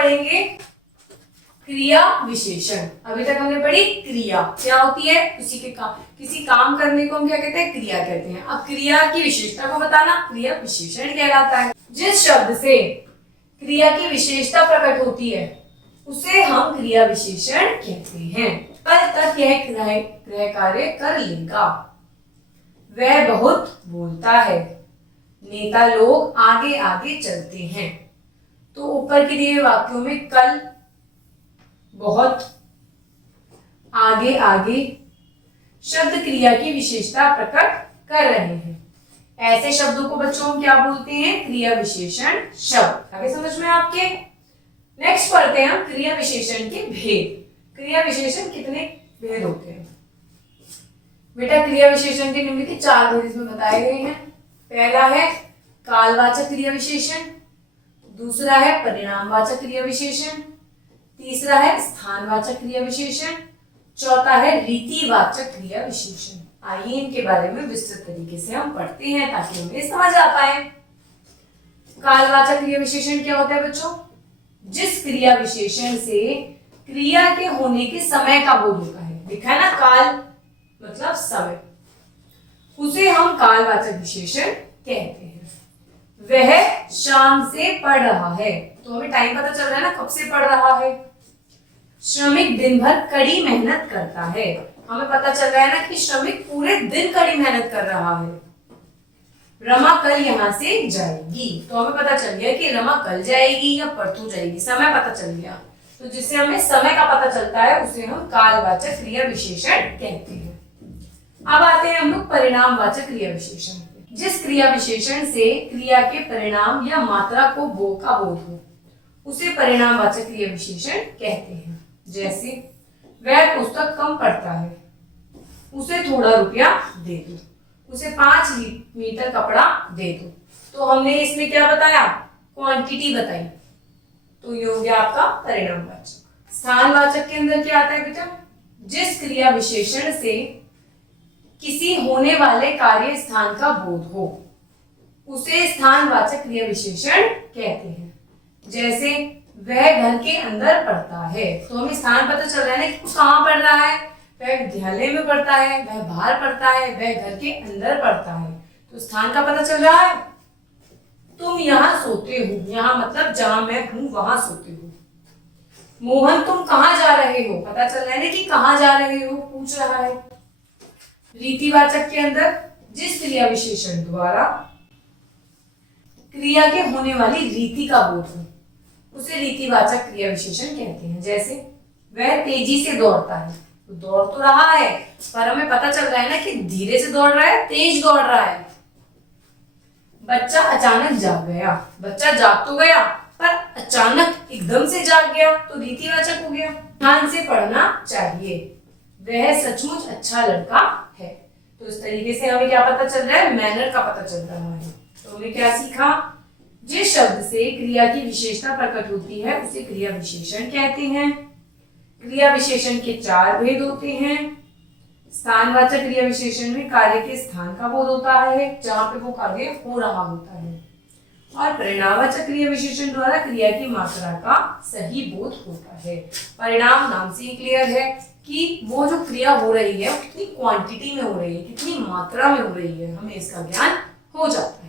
पढ़ेंगे क्रिया विशेषण। अभी तक हमने पढ़ी क्रिया क्या होती है, किसी काम करने को हम क्या कहते हैं, क्रिया कहते हैं। अब क्रिया की विशेषता को बताना क्रिया विशेषण कहलाता है। जिस शब्द से क्रिया की विशेषता प्रकट होती है उसे हम क्रिया विशेषण कहते हैं। कल तक यह गृह कार्य कर लेगा, वह बहुत बोलता है, नेता लोग आगे आगे चलते हैं। तो ऊपर के दिए वाक्यों में कल, बहुत, आगे आगे शब्द क्रिया की विशेषता प्रकट कर रहे हैं। ऐसे शब्दों को बच्चों हम क्या बोलते हैं, क्रिया विशेषण शब्द। आगे समझ में आपके। नेक्स्ट पढ़ते हैं हम क्रिया विशेषण के भेद। क्रिया विशेषण कितने भेद होते हैं बेटा? क्रिया विशेषण के निम्नलिखित 4 भेद इसमें बताए गए हैं। पहला है कालवाचक क्रिया विशेषण, दूसरा है परिणामवाचक क्रिया विशेषण, तीसरा है स्थानवाचक क्रिया विशेषण, चौथा है रीतिवाचक क्रिया विशेषण। आइए इनके बारे में विस्तृत तरीके से हम पढ़ते हैं ताकि हमें समझ आ पाए। कालवाचक क्रिया विशेषण क्या होता है बच्चों? जिस क्रिया विशेषण से क्रिया के होने के समय का बोध होता है, लिखा है ना काल मतलब समय, उसे हम कालवाचक विशेषण कहते हैं। वह शाम से पढ़ रहा है, तो हमें टाइम पता चल रहा है ना कब से पढ़ रहा है। श्रमिक दिन भर कड़ी मेहनत करता है, हमें पता चल रहा है ना कि श्रमिक पूरे दिन कड़ी मेहनत कर रहा है। रमा कल यहाँ से जाएगी, तो हमें पता चल गया कि रमा कल जाएगी या परसों जाएगी, समय पता चल गया। तो जिससे हमें समय का पता चलता है उसे हम कालवाचक क्रिया विशेषण कहते हैं। अब आते हैं हम लोग परिणामवाचक क्रिया विशेषण। जिस क्रिया विशेषण से क्रिया के परिणाम या मात्रा को बोध हो उसे परिणामवाचक क्रिया विशेषण कहते हैं। जैसे वह पुस्तक कम पढ़ता है, उसे थोड़ा रुपया दे दो, उसे 5 मीटर कपड़ा दे दो। तो हमने इसमें क्या बताया, क्वांटिटी बताई, तो ये हो गया आपका परिणामवाचक। स्थानवाचक के अंदर क्या आता है बेटा? जिस क्रिया विशेषण से किसी होने वाले कार्य स्थान का बोध हो उसे स्थानवाचक क्रिया विशेषण कहते हैं। जैसे वह घर के अंदर पढ़ता है, तो हमें स्थान पता चल रहा है ना कि कहाँ पढ़ रहा है। वह विद्यालय में पढ़ता है, वह बाहर पढ़ता है, वह घर के अंदर पढ़ता है, तो स्थान का पता चल रहा है। तुम यहाँ सोते हो, यहाँ मतलब जहां मैं हूं वहां सोते हो। मोहन तुम कहाँ जा रहे हो, पता चल रहा है ना कि कहाँ जा रहे हो, पूछ रहा है। रीतिवाचक के अंदर जिस क्रिया विशेषण द्वारा क्रिया के होने वाली रीति का बोध हो उसे रीतिवाचक क्रिया विशेषण कहते हैं। जैसे वह तेजी से दौड़ता है, तो दौड़ तो रहा है पर हमें पता चल रहा है ना कि धीरे से दौड़ रहा है, तेज दौड़ रहा है। बच्चा अचानक जाग गया, बच्चा जाग तो गया पर अचानक एकदम से जाग गया, तो रीतिवाचक हो गया। ध्यान से पढ़ना चाहिए, वह सचमुच अच्छा लड़का है। तो इस तरीके से हमें क्या पता चल रहा है, मैनर का पता चल रहा है। तो हमने क्या सीखा, जिस शब्द से क्रिया की विशेषता प्रकट होती है उसे क्रिया विशेषण कहते हैं। क्रिया विशेषण के 4 भेद होते हैं। स्थानवाचक क्रिया विशेषण में कार्य के स्थान का बोध होता है जहां पे वो कार्य हो रहा होता है, और परिणामवाचक क्रिया विशेषण द्वारा क्रिया की मात्रा का सही बोध होता है। परिणाम नाम से ही क्लियर है कि वो जो क्रिया हो रही है कितनी क्वांटिटी में हो रही है, कितनी मात्रा में हो रही है, हमें इसका ज्ञान हो जाता है।